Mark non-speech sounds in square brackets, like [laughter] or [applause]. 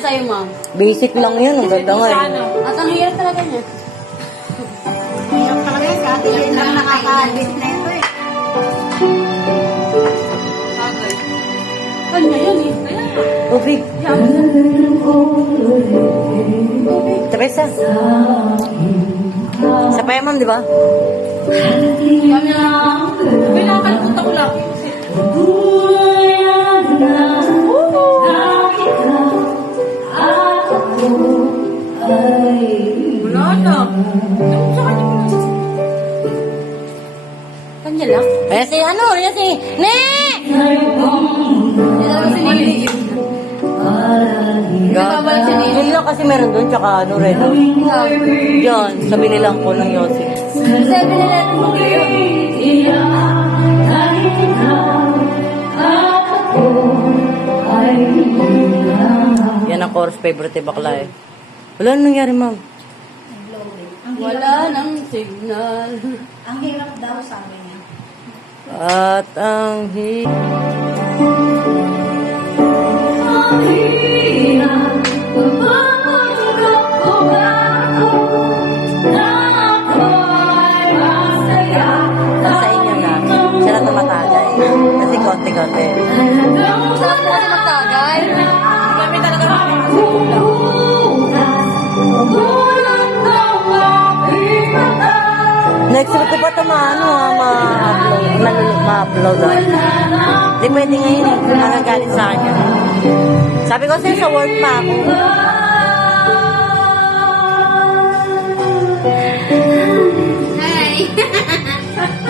Sa'yo, ma'am. Basic lang yun. Ang ganda nga eh. At ang hirap talaga niya. Atin yun lang nakaka-admit na ito eh. Bagay. Kanya yun eh. Kaya nga. Tubig. Teresa. Sa pa yan, ma'am, di ba? Kami wala na. Ano sa kanya na? Kanya lang. Kaya si ano, kaya si... Ne! Nababalik si Nili. Yun lang kasi meron doon, tsaka ano rin. Yan, sa binilang ko ng Yossi. 7-Eleven mo ngayon. Yan ang course favorite ni bakla eh. Wala nang nangyari, ma'am. Wala nang signal. Ang hirap daw sabi niya. At ang hi... Sa inyo na. Sila tumatagay. Kasi konti-konti. Saan po kasi magtagay? Kami talaga ma-upload. Ma-upload. Hindi pwede ngayon eh. Nakagalit sa akin. Sabi ko sa'yo, sa work pa ako. Ano [laughs]